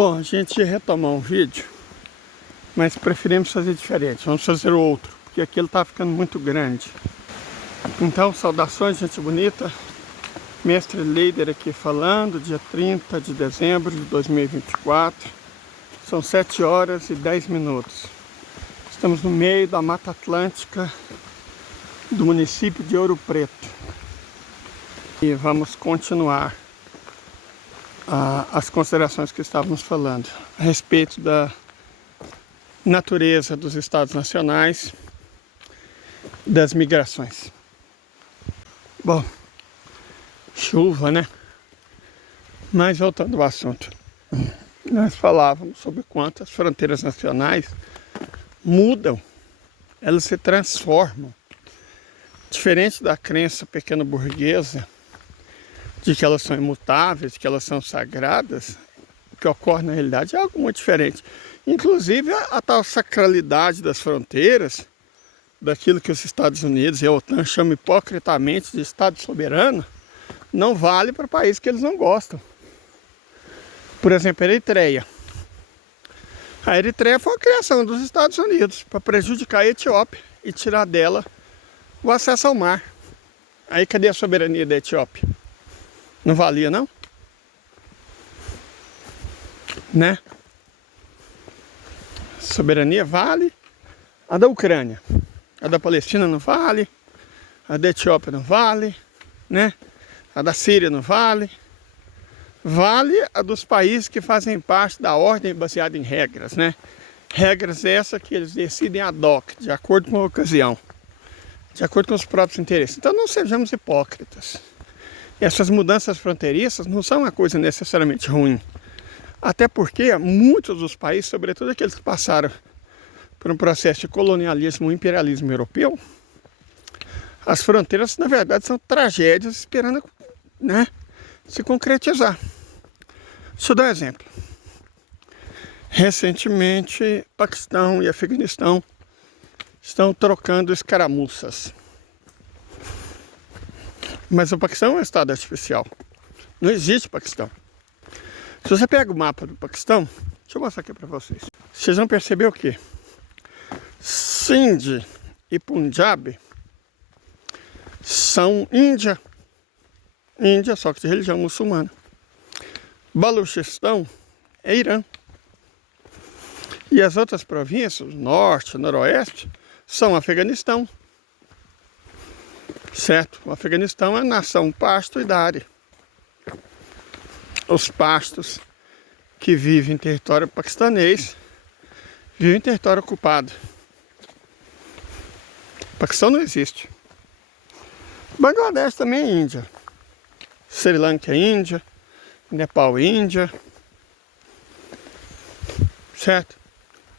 Bom, a gente ia retomar um vídeo, mas preferimos fazer diferente. Vamos fazer outro, porque aquilo está ficando muito grande. Então, saudações, gente bonita. Mestre Leider aqui falando, dia 30 de dezembro de 2024. São 7 horas e 10 minutos. Estamos no meio da Mata Atlântica do município de Ouro Preto. E vamos continuar as considerações que estávamos falando a respeito da natureza dos estados nacionais, das migrações. Bom, chuva, né? Mas voltando ao assunto, nós falávamos sobre quanto as fronteiras nacionais mudam, elas se transformam. Diferente da crença pequeno-burguesa de que elas são imutáveis, de que elas são sagradas, o que ocorre na realidade é algo muito diferente. Inclusive a tal sacralidade das fronteiras, daquilo que os Estados Unidos e a OTAN chamam hipocritamente de Estado soberano, não vale para países que eles não gostam. Por exemplo, a Eritreia. A Eritreia foi a criação dos Estados Unidos para prejudicar a Etiópia e tirar dela o acesso ao mar. Aí cadê a soberania da Etiópia? Não valia, não? Né? Soberania vale. A da Ucrânia. A da Palestina não vale. A da Etiópia não vale. Né? A da Síria não vale. Vale a dos países que fazem parte da ordem baseada em regras, né? Regras essas que eles decidem ad hoc, de acordo com a ocasião, de acordo com os próprios interesses. Então não sejamos hipócritas. Essas mudanças fronteiriças não são uma coisa necessariamente ruim. Até porque muitos dos países, sobretudo aqueles que passaram por um processo de colonialismo e imperialismo europeu, as fronteiras, na verdade, são tragédias esperando, né, se concretizar. Deixa eu dar um exemplo. Recentemente, Paquistão e Afeganistão estão trocando escaramuças. Mas o Paquistão é um estado artificial. Não existe Paquistão. Se você pega o mapa do Paquistão, deixa eu mostrar aqui para vocês. Vocês vão perceber o quê? Sindh e Punjab são Índia. Índia, só que de religião muçulmana. Baluchistão é Irã. E as outras províncias, norte, noroeste, são Afeganistão. Certo? O Afeganistão é a nação pasto e dari. Os pastos que vivem em território paquistanês vivem em território ocupado. Paquistão não existe. Bangladesh também é Índia. Sri Lanka é Índia. Nepal é Índia. Certo?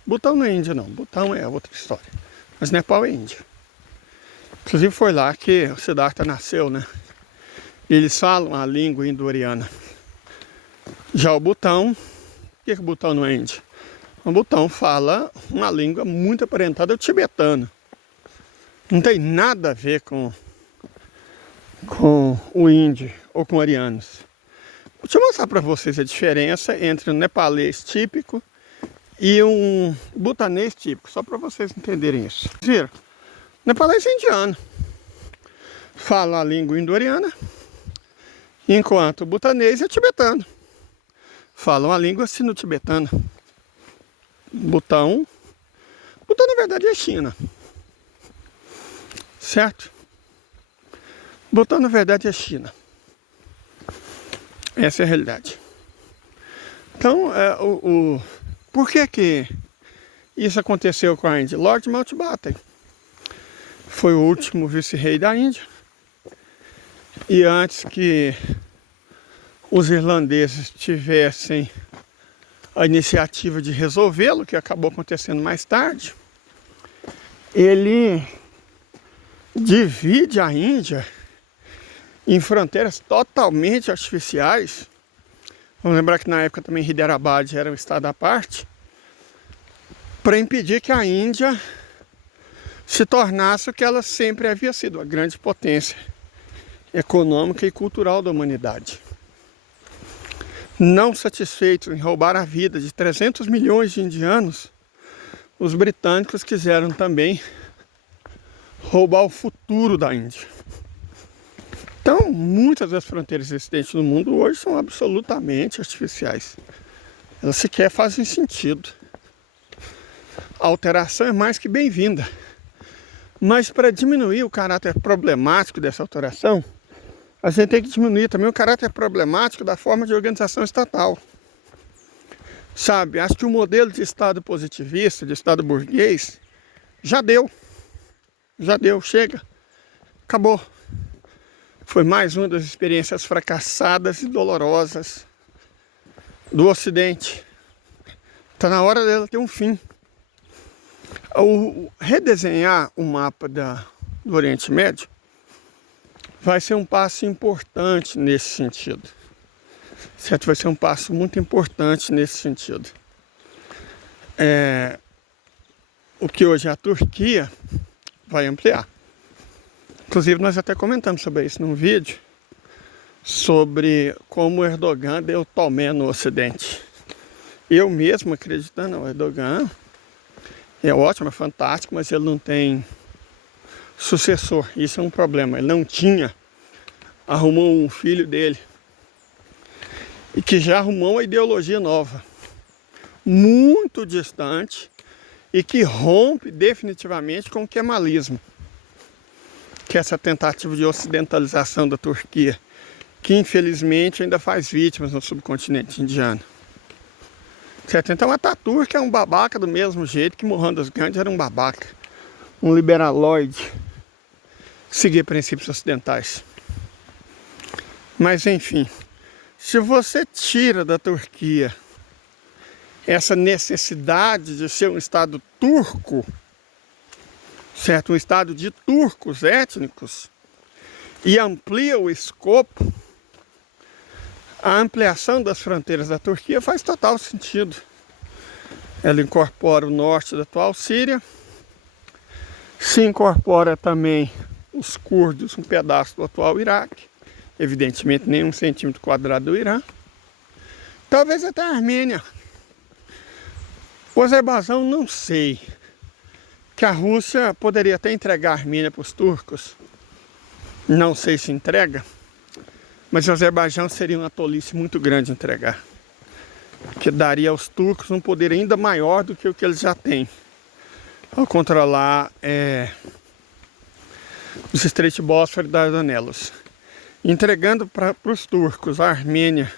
Butão não é Índia não. Butão é outra história. Mas Nepal é Índia. Inclusive foi lá que o Siddhartha nasceu, né? E eles falam a língua indo-ariana. Já o Butão, por que o Butão não é índio? O Butão fala uma língua muito aparentada ao tibetano. Não tem nada a ver com o índio ou com arianos. Deixa eu mostrar para vocês a diferença entre um nepalês típico e um butanês típico, só para vocês entenderem isso. Viram? Nepalês é indiano, fala a língua indo-ariana, enquanto o butanês é tibetano, falam a língua sino-tibetana. Butão na verdade é China, certo? Butão na verdade é China. Essa é a realidade. Então, por que isso aconteceu com a Índia? Lord Mountbatten foi o último vice-rei da Índia. E antes que os irlandeses tivessem a iniciativa de resolvê-lo, que acabou acontecendo mais tarde, ele divide a Índia em fronteiras totalmente artificiais. Vamos lembrar que na época também Hyderabad era um estado à parte, para impedir que a Índia se tornasse o que ela sempre havia sido, a grande potência econômica e cultural da humanidade. Não satisfeitos em roubar a vida de 300 milhões de indianos, os britânicos quiseram também roubar o futuro da Índia. Então, muitas das fronteiras existentes no mundo hoje são absolutamente artificiais. Elas sequer fazem sentido. A alteração é mais que bem-vinda. Mas para diminuir o caráter problemático dessa alteração, a gente tem que diminuir também o caráter problemático da forma de organização estatal. Sabe, acho que o modelo de Estado positivista, de Estado burguês, já deu, chega, acabou. Foi mais uma das experiências fracassadas e dolorosas do Ocidente. Está na hora dela ter um fim. Redesenhar o mapa do Oriente Médio vai ser um passo importante nesse sentido. Certo? Vai ser um passo muito importante nesse sentido. O que hoje é a Turquia vai ampliar. Inclusive, nós até comentamos sobre isso num vídeo, sobre como o Erdogan deu tomé no Ocidente. Eu mesmo acreditando, o Erdogan é ótimo, é fantástico, mas ele não tem sucessor. Isso é um problema. Ele não tinha. Arrumou um filho dele. E que já arrumou uma ideologia nova. Muito distante. E que rompe definitivamente com o kemalismo. Que é essa tentativa de ocidentalização da Turquia. Que infelizmente ainda faz vítimas no subcontinente indiano. Certo? Então Atatürk é um babaca do mesmo jeito que Mohandas Gandhi era um babaca. Um liberaloide. Seguir princípios ocidentais. Mas enfim, se você tira da Turquia essa necessidade de ser um Estado turco, certo? Um Estado de turcos étnicos, e amplia o escopo, a ampliação das fronteiras da Turquia faz total sentido. Ela incorpora o norte da atual Síria, se incorpora também os curdos, um pedaço do atual Iraque, evidentemente nem 1 centímetro quadrado do Irã, talvez até a Armênia. O Azerbaijão, não sei, que a Rússia poderia até entregar a Armênia para os turcos, não sei se entrega, mas o Azerbaijão seria uma tolice muito grande entregar, que daria aos turcos um poder ainda maior do que o que eles já têm, ao controlar os Estreitos Bósforo e Dardanelos. Entregando para os turcos a Armênia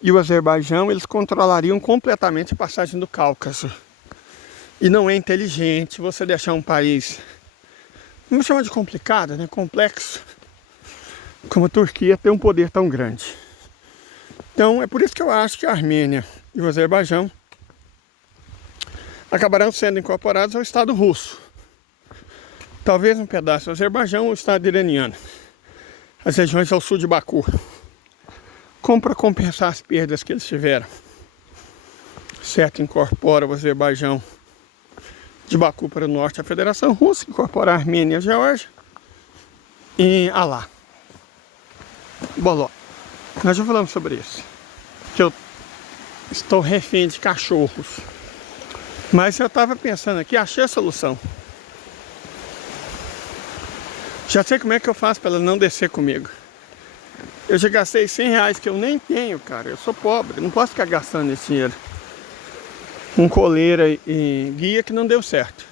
e o Azerbaijão, eles controlariam completamente a passagem do Cáucaso. E não é inteligente você deixar um país, vamos chamar de complicado, né? Complexo, como a Turquia, ter um poder tão grande. Então é por isso que eu acho que a Armênia e o Azerbaijão acabarão sendo incorporados ao Estado russo. Talvez um pedaço do Azerbaijão ou o Estado iraniano. As regiões ao sul de Baku. Como para compensar as perdas que eles tiveram. Certo, incorpora o Azerbaijão de Baku para o norte, a Federação Russa, incorpora a Armênia e a Geórgia. E Alá. Boló. Nós já falamos sobre isso. Que eu estou refém de cachorros. Mas eu estava pensando aqui, achei a solução. Já sei como é que eu faço para ela não descer comigo. Eu já gastei R$100 que eu nem tenho, cara. Eu sou pobre, não posso ficar gastando esse dinheiro. Com coleira e guia que não deu certo.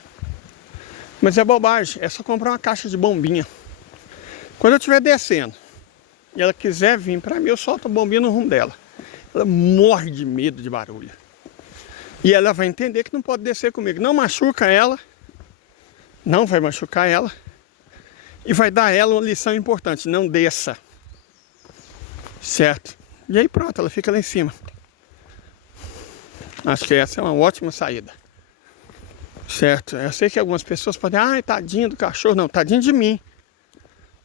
Mas é bobagem, é só comprar uma caixa de bombinha. Quando eu estiver descendo e ela quiser vir para mim, eu solto a bombinha no rumo dela. Ela morre de medo de barulho. E ela vai entender que não pode descer comigo. Não machuca ela, não vai machucar ela. E vai dar a ela uma lição importante, não desça. Certo? E aí pronto, ela fica lá em cima. Acho que essa é uma ótima saída. Certo? Eu sei que algumas pessoas podem, ai, tadinho do cachorro. Não, tadinho de mim.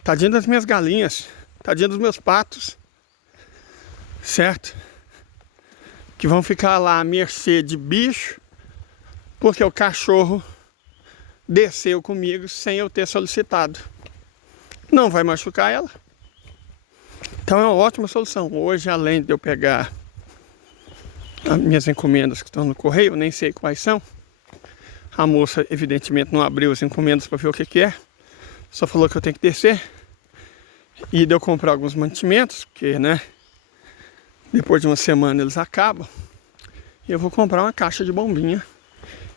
Tadinho das minhas galinhas. Tadinho dos meus patos. Certo? Que vão ficar lá à mercê de bicho, porque o cachorro desceu comigo sem eu ter solicitado. Não vai machucar ela. Então é uma ótima solução. Hoje, além de eu pegar as minhas encomendas que estão no correio, nem sei quais são. A moça evidentemente não abriu as encomendas para ver o que que é. Só falou que eu tenho que descer. E deu comprar alguns mantimentos, porque, né, depois de uma semana eles acabam. E eu vou comprar uma caixa de bombinha.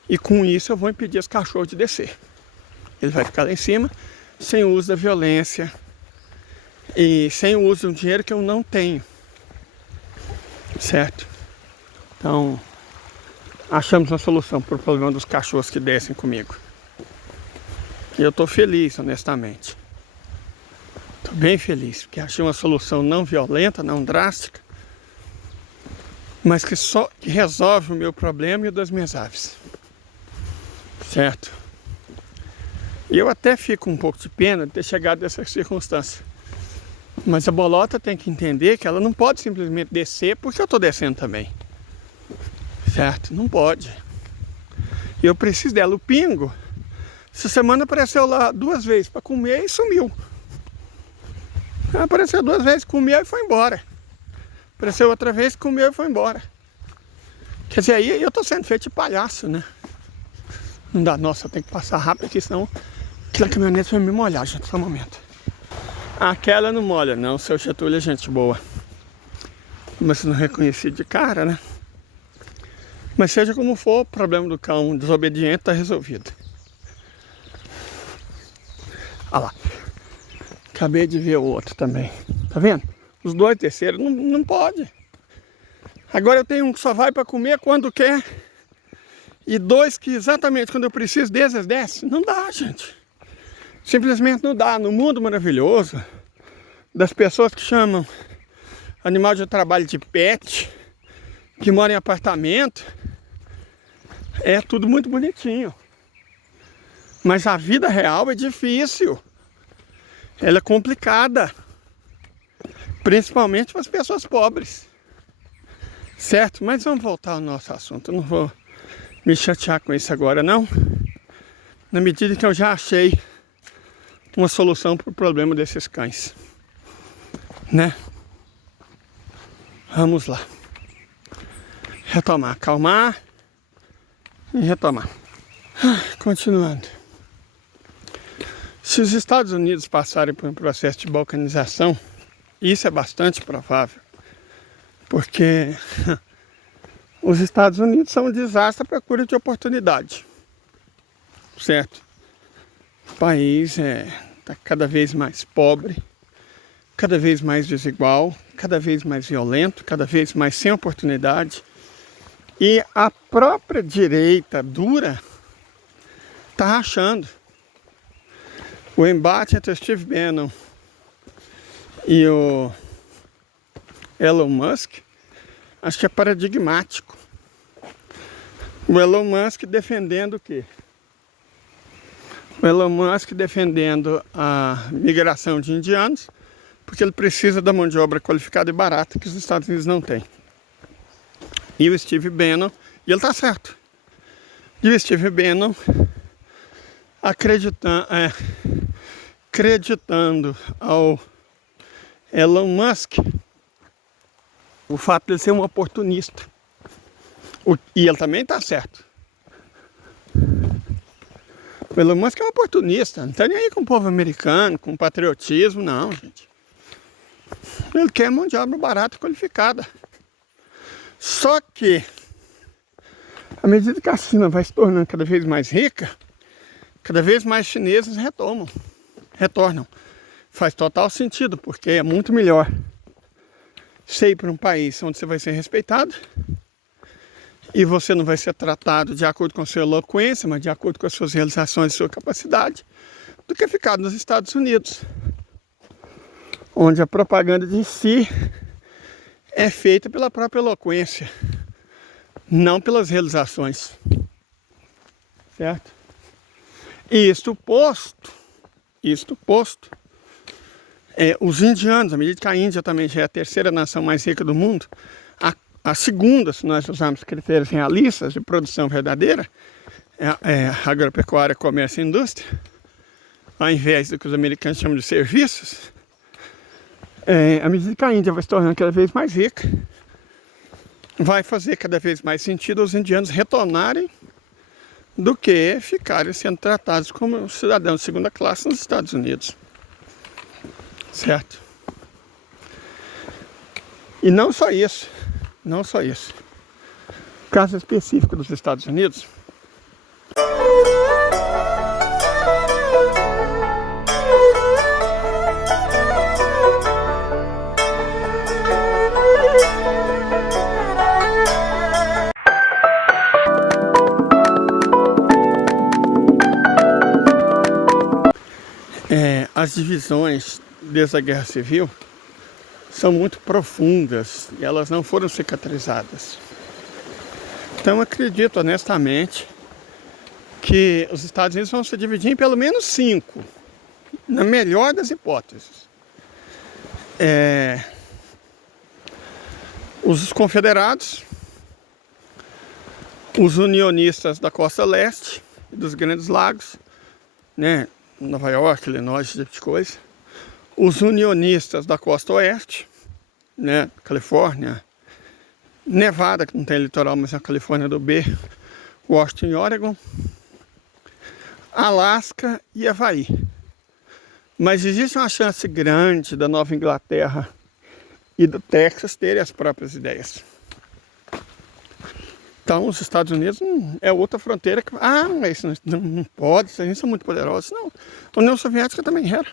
E com isso eu vou impedir os cachorros de descer. Ele vai ficar lá em cima, sem o uso da violência. E sem o uso de um dinheiro que eu não tenho. Certo? Então, achamos uma solução para o problema dos cachorros que descem comigo. E eu estou feliz, honestamente. Estou bem feliz, porque achei uma solução não violenta, não drástica, mas que resolve o meu problema e o das minhas aves. Certo? E eu até fico um pouco de pena de ter chegado nessa circunstância. Mas a bolota tem que entender que ela não pode simplesmente descer porque eu estou descendo também. Certo? Não pode. E eu preciso dela. O Pingo, essa semana apareceu lá 2 vezes para comer e sumiu. Apareceu 2 vezes, comeu e foi embora. Apareceu outra vez, comeu e foi embora. Quer dizer, aí eu tô sendo feito de palhaço, né? Não dá, nossa, eu tenho que passar rápido aqui, senão aquela caminhonete vai me molhar, gente, só um momento. Aquela não molha não, seu Getúlio é gente boa. Mas não reconheci de cara, né? Mas seja como for, o problema do cão desobediente tá resolvido. Olha lá. Acabei de ver o outro também. Tá vendo? Os 2 terceiros não pode. Agora eu tenho um que só vai para comer quando quer. E 2 que exatamente quando eu preciso desses desce. Não dá, gente. Simplesmente não dá. No mundo maravilhoso, das pessoas que chamam animal de trabalho de pet, que moram em apartamento, é tudo muito bonitinho. Mas a vida real é difícil. Ela é complicada. Principalmente para as pessoas pobres. Certo? Mas vamos voltar ao nosso assunto. Eu não vou me chatear com isso agora, não. Na medida que eu já achei uma solução para o problema desses cães. Né? Vamos lá. Retomar, acalmar e retomar. Continuando. Se os Estados Unidos passarem por um processo de balcanização, isso é bastante provável, porque os Estados Unidos são um desastre à procura de oportunidade, certo? O país está cada vez mais pobre, cada vez mais desigual, cada vez mais violento, cada vez mais sem oportunidade, e a própria direita dura está rachando. O embate entre o Steve Bannon e o Elon Musk, acho que é paradigmático. O Elon Musk defendendo o quê? O Elon Musk defendendo a migração de indianos, porque ele precisa da mão de obra qualificada e barata que os Estados Unidos não têm. E o Steve Bannon, e ele está certo, e o Steve Bannon acreditando ao Elon Musk o fato de ele ser um oportunista. E ele também está certo. O Elon Musk é um oportunista, não está nem aí com o povo americano, com patriotismo, não, gente. Ele quer mão de obra barata e qualificada. Só que, à medida que a China vai se tornando cada vez mais rica, cada vez mais chineses retornam. Faz total sentido, porque é muito melhor você ir para um país onde você vai ser respeitado e você não vai ser tratado de acordo com a sua eloquência, mas de acordo com as suas realizações e sua capacidade, do que ficar nos Estados Unidos, onde a propaganda de si é feita pela própria eloquência, não pelas realizações. Certo? Isto posto, os indianos, à medida que a Índia também já é a terceira nação mais rica do mundo, a segunda, se nós usarmos critérios realistas de produção verdadeira, é agropecuária, comércio e indústria, ao invés do que os americanos chamam de serviços, à medida que a Índia vai se tornando cada vez mais rica, vai fazer cada vez mais sentido os indianos retornarem do que ficarem sendo tratados como cidadãos de segunda classe nos Estados Unidos. Certo? E não só isso. Não só isso. O caso específico dos Estados Unidos, as divisões desde a Guerra Civil são muito profundas e elas não foram cicatrizadas. Então acredito honestamente que os Estados Unidos vão se dividir em pelo menos 5, na melhor das hipóteses. Os confederados, os unionistas da costa leste e dos Grandes Lagos, né? Nova York, Illinois, esse tipo de coisa. Os unionistas da costa oeste, né? Califórnia, Nevada, que não tem litoral, mas é a Califórnia do B, Washington e Oregon, Alasca e Havaí. Mas existe uma chance grande da Nova Inglaterra e do Texas terem as próprias ideias. Então os Estados Unidos é outra fronteira que... mas não pode, eles são muito poderosos. Não, a União Soviética também era.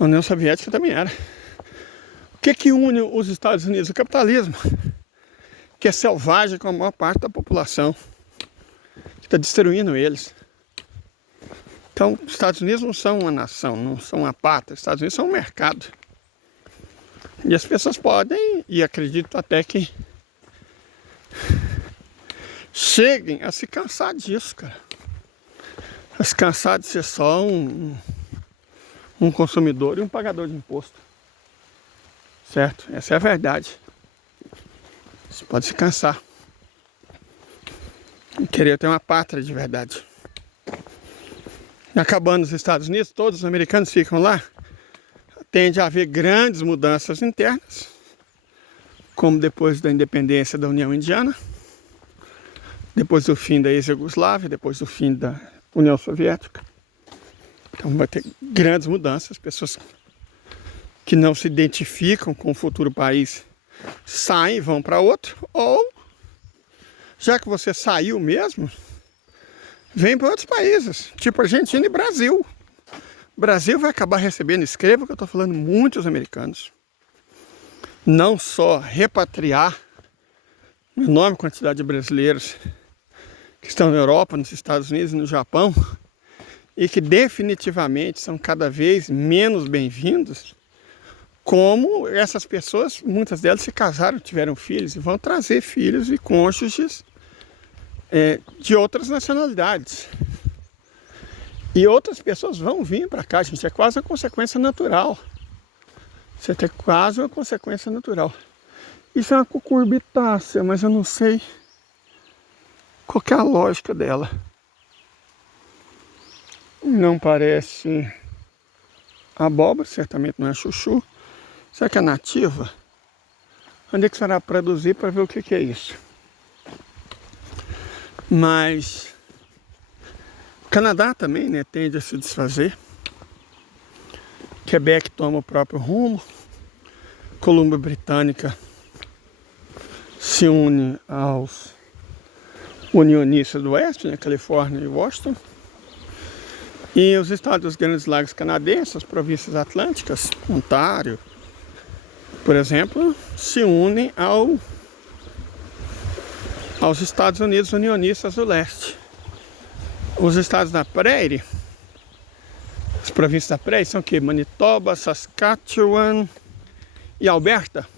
A União Soviética também era. O que une os Estados Unidos? O capitalismo, que é selvagem com a maior parte da população, que está destruindo eles. Então, os Estados Unidos não são uma nação, não são uma pátria. Os Estados Unidos são um mercado. E as pessoas podem, e acredito até que cheguem a se cansar disso, cara. A se cansar de ser só um consumidor e um pagador de imposto. Certo? Essa é a verdade. Você pode se cansar e querer ter uma pátria de verdade. Acabando os Estados Unidos, todos os americanos ficam lá. Tende a haver grandes mudanças internas, como depois da independência da União Indiana, depois do fim da ex-Yugoslávia, depois do fim da União Soviética. Então vai ter grandes mudanças, pessoas que não se identificam com o futuro país saem e vão para outro, ou já que você saiu mesmo, vem para outros países, tipo Argentina e Brasil. O Brasil vai acabar recebendo, escreva que eu estou falando, muitos americanos. Não só repatriar uma enorme quantidade de brasileiros que estão na Europa, nos Estados Unidos e no Japão, e que definitivamente são cada vez menos bem-vindos, como essas pessoas, muitas delas se casaram, tiveram filhos, e vão trazer filhos e cônjuges de outras nacionalidades. E outras pessoas vão vir para cá, gente, é quase uma consequência natural. Você tem quase uma consequência natural. Isso é uma cucurbitácea, mas eu não sei qual que é a lógica dela. Não parece abóbora, certamente não é chuchu. Será que é nativa? Onde é que será produzir para ver o que é isso? Mas o Canadá também, né, tende a se desfazer. Quebec toma o próprio rumo. Colômbia Britânica se une aos unionistas do Oeste, né, Califórnia e Washington. E os estados dos Grandes Lagos canadenses, as províncias atlânticas, Ontário, por exemplo, se unem aos Estados Unidos unionistas do Leste. Os estados da Prairie, as províncias da Prairie são o quê? Manitoba, Saskatchewan e Alberta.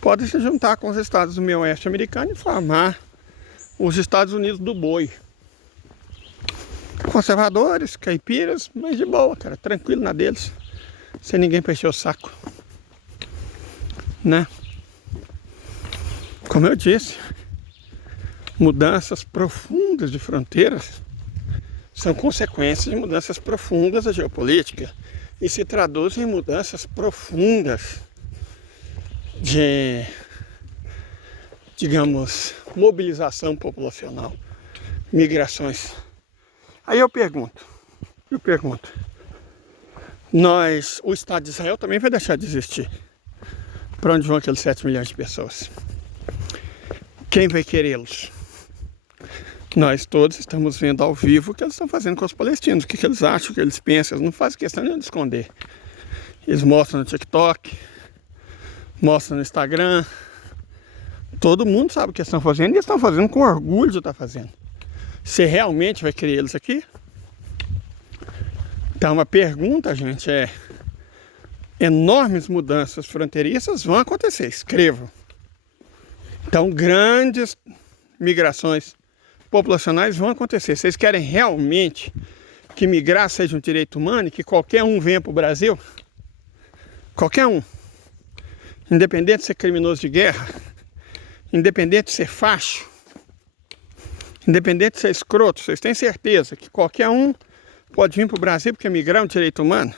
Podem se juntar com os estados do meio oeste americano e formar os Estados Unidos do boi. Conservadores, caipiras, mas de boa, cara, tranquilo na deles, sem ninguém pra encher o saco, né? Como eu disse, mudanças profundas de fronteiras são consequências de mudanças profundas da geopolítica e se traduzem em mudanças profundas digamos, mobilização populacional, migrações. Aí eu pergunto, o Estado de Israel também vai deixar de existir? Para onde vão aqueles 7 milhões de pessoas? Quem vai querê-los? Nós todos estamos vendo ao vivo o que eles estão fazendo com os palestinos, o que eles acham, o que eles pensam. Eles não fazem questão nenhuma de esconder. Eles mostram no TikTok, mostram no Instagram. Todo mundo sabe o que eles estão fazendo e eles estão fazendo com orgulho de estar fazendo. Você realmente vai querer eles aqui? Então a pergunta, gente, é: enormes mudanças fronteiriças vão acontecer, escrevam. Então grandes migrações populacionais vão acontecer. Vocês querem realmente que migrar seja um direito humano e que qualquer um venha para o Brasil? Qualquer um. Independente de ser criminoso de guerra, independente de ser facho, independente de ser escroto, vocês têm certeza que qualquer um pode vir para o Brasil porque migrar é um direito humano?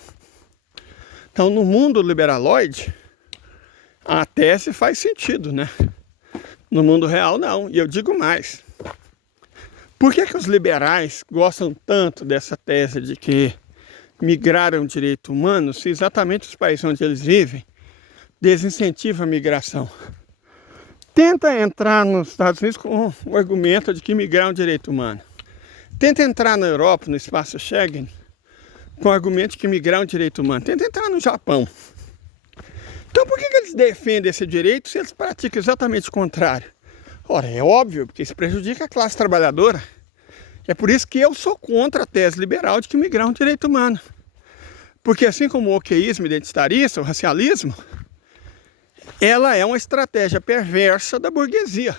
Então, no mundo liberaloide, a tese faz sentido, né? No mundo real, não. E eu digo mais. Por que os liberais gostam tanto dessa tese de que migrar é um direito humano, se exatamente os países onde eles vivem desincentivam a migração? Tenta entrar nos Estados Unidos com o argumento de que migrar é um direito humano. Tenta entrar na Europa, no espaço Schengen, com o argumento de que migrar é um direito humano. Tenta entrar no Japão. Então por que eles defendem esse direito se eles praticam exatamente o contrário? Ora, é óbvio, porque isso prejudica a classe trabalhadora. É por isso que eu sou contra a tese liberal de que migrar é um direito humano. Porque assim como o oqueísmo identitarista, o racialismo, ela é uma estratégia perversa da burguesia.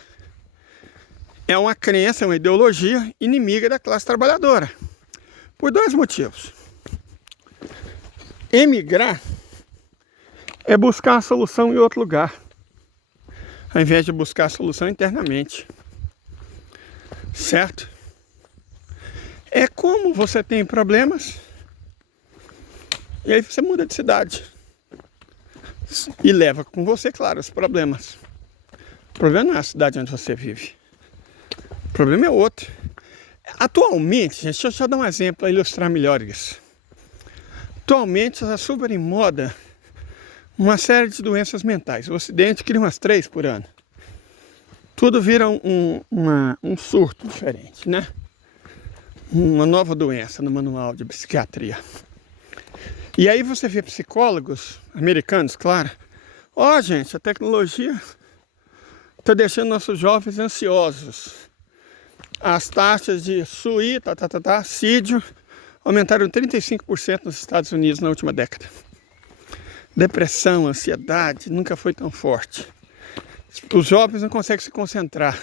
É uma crença, uma ideologia inimiga da classe trabalhadora. Por 2 motivos. Emigrar é buscar a solução em outro lugar, ao invés de buscar a solução internamente. Certo? É como você tem problemas e aí você muda de cidade. E leva com você, claro, os problemas. O problema não é a cidade onde você vive. O problema é outro. Atualmente, gente, deixa eu dar um exemplo para ilustrar melhor isso. Atualmente está super em moda uma série de doenças mentais. O Ocidente cria umas 3 por ano. Tudo vira um surto diferente, né? Uma nova doença no manual de psiquiatria. E aí você vê psicólogos americanos, claro. Ó, gente, a tecnologia está deixando nossos jovens ansiosos. As taxas de suicídio aumentaram 35% nos Estados Unidos na última década. Depressão, ansiedade, nunca foi tão forte. Os jovens não conseguem se concentrar.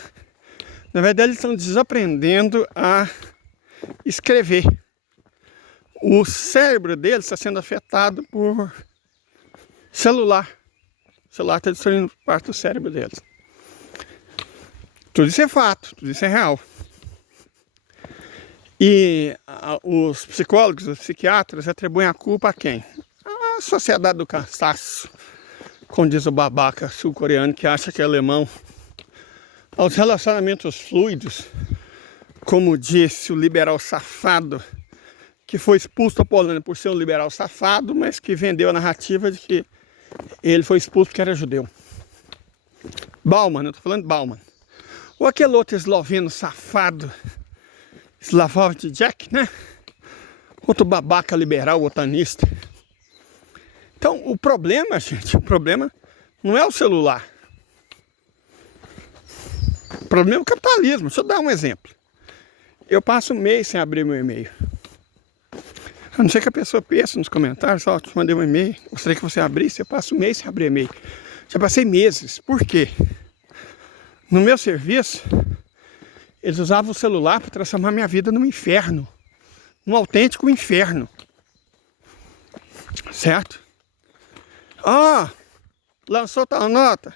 Na verdade, eles estão desaprendendo a escrever. O cérebro deles está sendo afetado por celular. O celular está destruindo parte do cérebro deles. Tudo isso é fato, tudo isso é real. E os psicólogos, os psiquiatras atribuem a culpa a quem? A sociedade do cansaço, como diz o babaca sul-coreano que acha que é alemão. Aos relacionamentos fluidos, como disse o liberal safado, que foi expulso da Polônia por ser um liberal safado, mas que vendeu a narrativa de que ele foi expulso porque era judeu. Bauman, eu tô falando de Bauman. Ou aquele outro esloveno safado, Slavoj Žižek, né? Outro babaca liberal, otanista. Então, o problema, gente, o problema não é o celular. O problema é o capitalismo. Deixa eu dar um exemplo. Eu passo um mês sem abrir meu e-mail. A não ser que a pessoa pense nos comentários, ó, te mandei um e-mail, gostaria que você abrisse, eu passo um mês sem abrir e-mail. Já passei meses. Por quê? No meu serviço, eles usavam o celular para transformar minha vida num inferno. Num autêntico inferno. Certo? Lançou tal nota,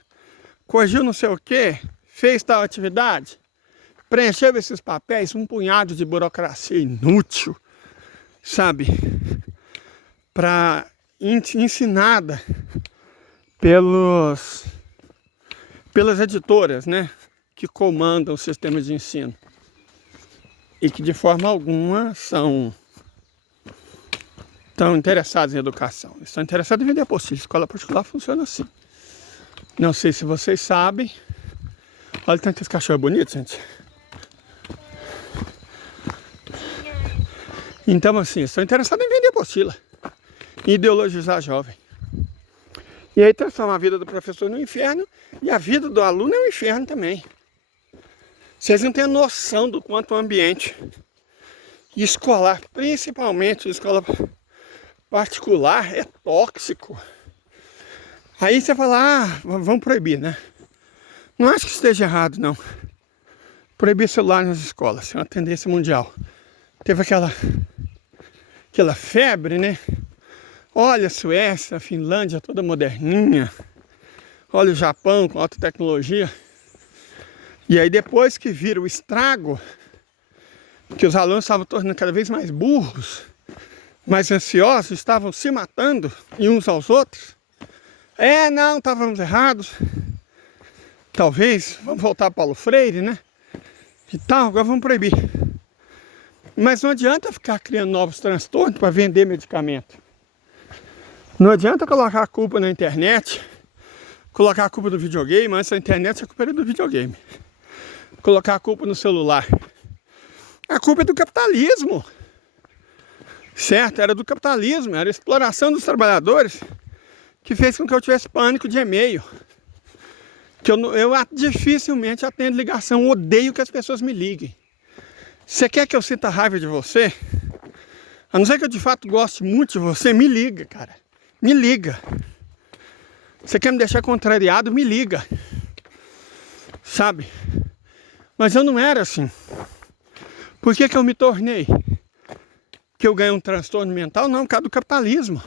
corrigiu não sei o quê, fez tal atividade, preencheu esses papéis, um punhado de burocracia inútil, sabe? Ensinada pelos pelas editoras, né, que comandam o sistema de ensino e que de forma alguma estão interessados em educação. Estão interessados em vender apostila. Escola particular funciona assim. Não sei se vocês sabem. Olha tanto esse cachorro bonito, gente. Então, assim, estão interessados em vender apostila, em ideologizar jovem. E aí transforma a vida do professor no inferno e a vida do aluno é um inferno também. Vocês não têm noção do quanto o ambiente escolar, principalmente a escola particular, é tóxico. Aí você fala, vamos proibir, né? Não acho que esteja errado, não. Proibir celular nas escolas, é uma tendência mundial. Teve aquela febre, né? Olha a Suécia, a Finlândia toda moderninha. Olha o Japão com alta tecnologia. E aí depois que viram o estrago, que os alunos estavam tornando cada vez mais burros, mais ansiosos, estavam se matando e uns aos outros. Não, estávamos errados. Talvez, vamos voltar a Paulo Freire, né? E tal, agora vamos proibir. Mas não adianta ficar criando novos transtornos para vender medicamento. Não adianta colocar a culpa na internet, colocar a culpa no videogame, mas a internet é a culpa do videogame. Colocar a culpa no celular. A culpa é do capitalismo. Certo? Era do capitalismo, era a exploração dos trabalhadores que fez com que eu tivesse pânico de e-mail. Que eu dificilmente atendo ligação, odeio que as pessoas me liguem. Você quer que eu sinta raiva de você? A não ser que eu de fato goste muito de você, me liga, cara. Me liga. Você quer me deixar contrariado? Me liga. Sabe? Mas eu não era assim. Por que eu me tornei? Que eu ganhei um transtorno mental? Não, por causa do capitalismo.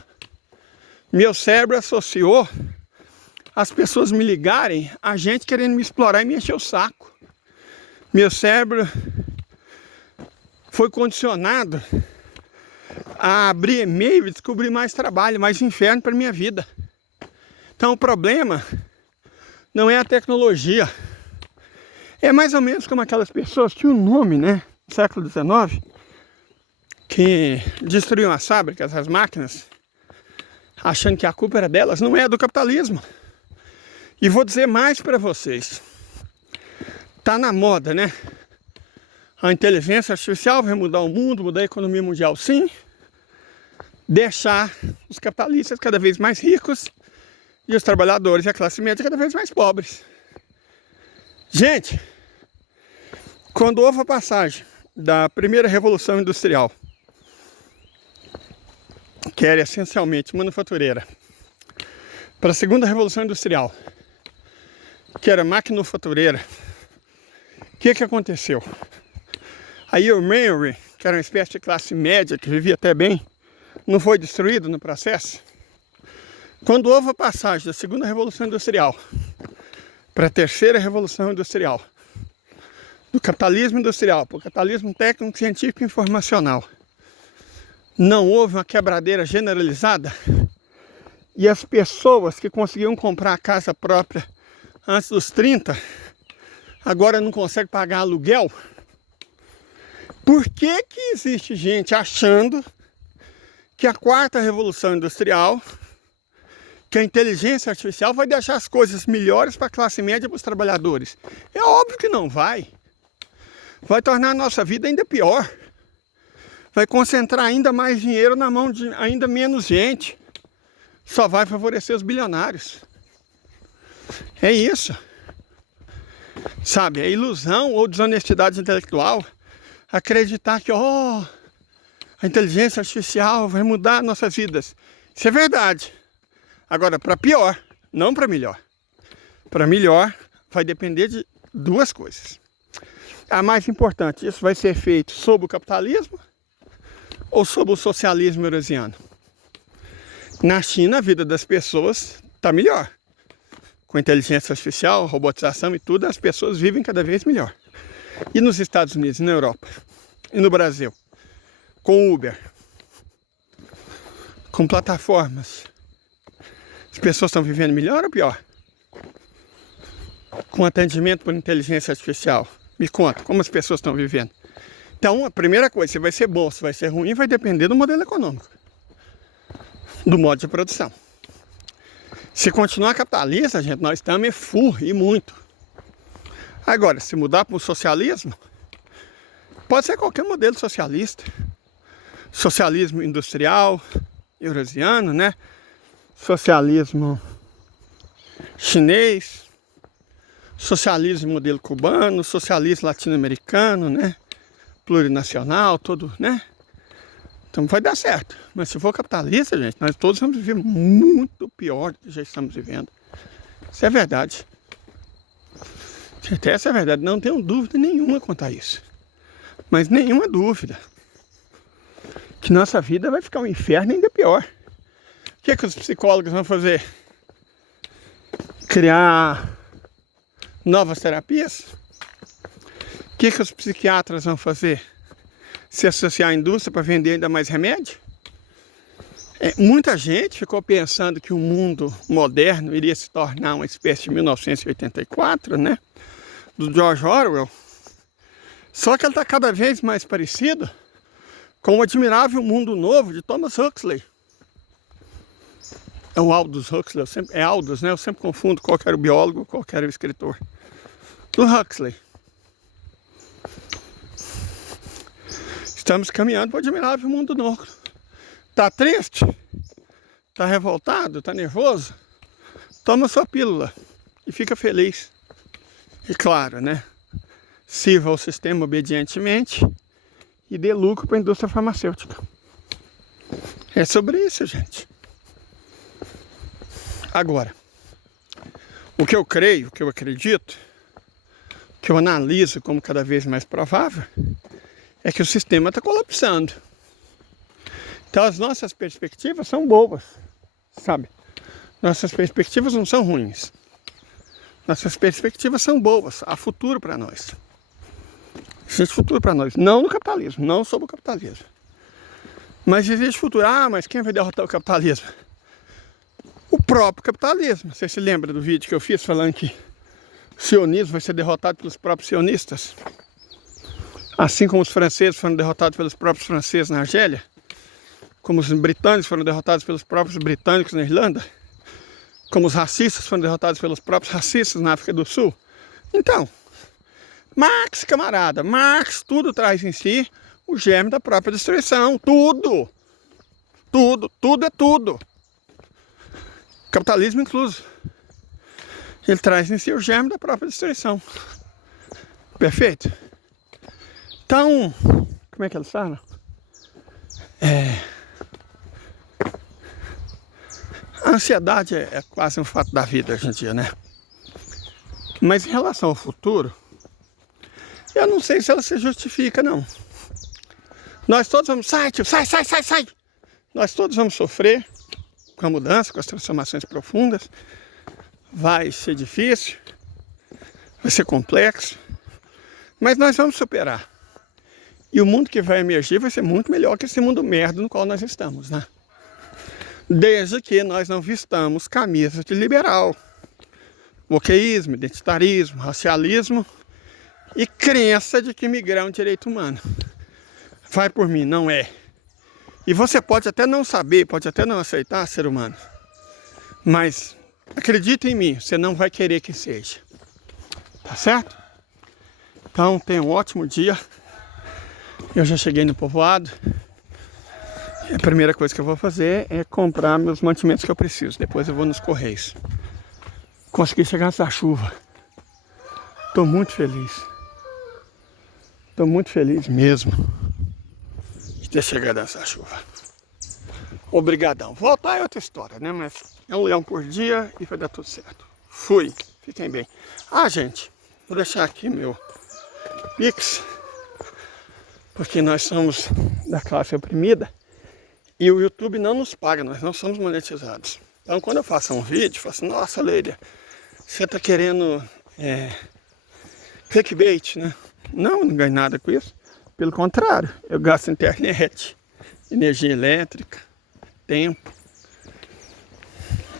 Meu cérebro associou as pessoas me ligarem a gente querendo me explorar e me encher o saco. Meu cérebro foi condicionado a abrir e-mail e descobrir mais trabalho, mais inferno para minha vida. Então o problema não é a tecnologia. É mais ou menos como aquelas pessoas, tinha um nome, né, no século XIX, que destruíam as fábricas, as máquinas, achando que a culpa era delas. Não é, do capitalismo. E vou dizer mais para vocês. Tá na moda, né? A inteligência artificial vai mudar o mundo, mudar a economia mundial, sim. Deixar os capitalistas cada vez mais ricos e os trabalhadores e a classe média cada vez mais pobres. Gente, quando houve a passagem da primeira revolução industrial, que era essencialmente manufatureira, para a segunda revolução industrial, que era maquinofatureira, o que aconteceu? A Yeomanry, que era uma espécie de classe média que vivia até bem, não foi destruído no processo? Quando houve a passagem da segunda revolução industrial para a terceira revolução industrial, do capitalismo industrial para o capitalismo técnico, científico e informacional, não houve uma quebradeira generalizada? E as pessoas que conseguiam comprar a casa própria antes dos 30, agora não conseguem pagar aluguel? Por que existe gente achando que a quarta revolução industrial, que a inteligência artificial vai deixar as coisas melhores para a classe média e para os trabalhadores? É óbvio que não vai. Vai tornar a nossa vida ainda pior. Vai concentrar ainda mais dinheiro na mão de ainda menos gente. Só vai favorecer os bilionários. É isso. Sabe, é ilusão ou desonestidade intelectual acreditar que a inteligência artificial vai mudar nossas vidas. Isso é verdade. Agora, para pior, não para melhor. Para melhor, vai depender de duas coisas. A mais importante, isso vai ser feito sob o capitalismo ou sob o socialismo eurasiano? Na China, a vida das pessoas está melhor. Com inteligência artificial, robotização e tudo, as pessoas vivem cada vez melhor. E nos Estados Unidos, na Europa, e no Brasil, com Uber, com plataformas, as pessoas estão vivendo melhor ou pior? com atendimento por inteligência artificial? Me conta, como as pessoas estão vivendo. Então, a primeira coisa, se vai ser bom, se vai ser ruim, vai depender do modelo econômico, do modo de produção. Se continuar capitalista, gente, nós estamos full e muito. Agora, se mudar para o socialismo, pode ser qualquer modelo socialista. Socialismo industrial, eurasiano, né? Socialismo chinês, socialismo modelo cubano, socialismo latino-americano, né? Plurinacional, tudo, né? Então vai dar certo. Mas se for capitalista, gente, nós todos vamos viver muito pior do que já estamos vivendo. Isso é verdade. Essa é a verdade. Não tenho dúvida nenhuma quanto a isso. Mas nenhuma dúvida que nossa vida vai ficar um inferno ainda pior. O que os psicólogos vão fazer? Criar novas terapias? O que os psiquiatras vão fazer? Se associar à indústria para vender ainda mais remédio? Muita gente ficou pensando que o mundo moderno iria se tornar uma espécie de 1984, né? Do George Orwell. Só que ele está cada vez mais parecido com o Admirável Mundo Novo de Thomas Huxley. É o Aldous Huxley, é Aldous, né? Eu sempre confundo qual era o biólogo, qual era o escritor. Do Huxley. Estamos caminhando para o Admirável Mundo Novo. Tá triste? Tá revoltado? Tá nervoso? Toma sua pílula e fica feliz. E claro, né? Sirva ao sistema obedientemente e dê lucro para a indústria farmacêutica. É sobre isso, gente. Agora, o que eu creio, o que eu acredito, o que eu analiso como cada vez mais provável, é que o sistema está colapsando. Então as nossas perspectivas são boas, sabe? Nossas perspectivas não são ruins. Nossas perspectivas são boas. Há futuro para nós. Existe futuro para nós. Não no capitalismo, não sobre o capitalismo. Mas existe futuro. Ah, mas quem vai derrotar o capitalismo? O próprio capitalismo. Você se lembra do vídeo que eu fiz falando que o sionismo vai ser derrotado pelos próprios sionistas? Assim como os franceses foram derrotados pelos próprios franceses na Argélia? Como os britânicos foram derrotados pelos próprios britânicos na Irlanda? Como os racistas foram derrotados pelos próprios racistas na África do Sul? Então, Marx, camarada, Marx tudo traz em si o germe da própria destruição. Tudo. Tudo é tudo. Capitalismo incluso. Ele traz em si o germe da própria destruição. Perfeito? Então, como é que eles falam? A ansiedade é quase um fato da vida hoje em dia, né? Mas em relação ao futuro, eu não sei se ela se justifica, não. Nós todos vamos... Sai, tio, sai! Nós todos vamos sofrer com a mudança, com as transformações profundas. Vai ser difícil, vai ser complexo, mas nós vamos superar. E o mundo que vai emergir vai ser muito melhor que esse mundo merda no qual nós estamos, né? Desde que nós não vistamos camisas de liberal, wokeísmo, identitarismo, racialismo e crença de que migrar é um direito humano. Vai por mim, não é. E você pode até não saber, pode até não aceitar ser humano, mas acredita em mim, você não vai querer que seja. Tá certo? Então, tenha um ótimo dia. Eu já cheguei no povoado. A primeira coisa que eu vou fazer é comprar meus mantimentos que eu preciso. Depois eu vou nos Correios. Consegui chegar nessa chuva. Estou muito feliz. Estou muito feliz mesmo de ter chegado nessa chuva. Obrigadão. Voltar é outra história, né? Mas é um leão por dia e vai dar tudo certo. Fui. Fiquem bem. Ah, gente, vou deixar aqui meu Pix, porque nós somos da classe oprimida. E o YouTube não nos paga, nós não somos monetizados. Então quando eu faço um vídeo, eu falo assim, nossa, Leila, você está querendo clickbait, né? Não ganho nada com isso. Pelo contrário, eu gasto internet, energia elétrica, tempo.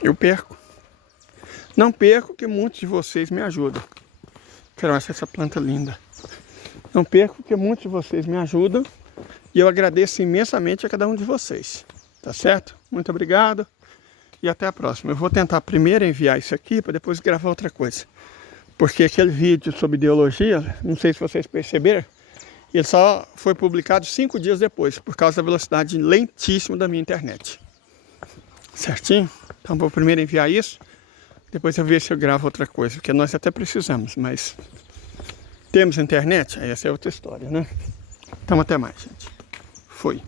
Eu perco. Não perco que muitos de vocês me ajudam. Quero achar essa planta linda. Não perco que muitos de vocês me ajudam. E eu agradeço imensamente a cada um de vocês. Tá certo? Muito obrigado. E até a próxima. Eu vou tentar primeiro enviar isso aqui para depois gravar outra coisa. Porque aquele vídeo sobre ideologia, não sei se vocês perceberam, ele só foi publicado 5 dias depois, por causa da velocidade lentíssima da minha internet. Certinho? Então vou primeiro enviar isso, depois eu ver se eu gravo outra coisa, porque nós até precisamos, mas temos internet? Aí essa é outra história, né? Então até mais, gente. Fui.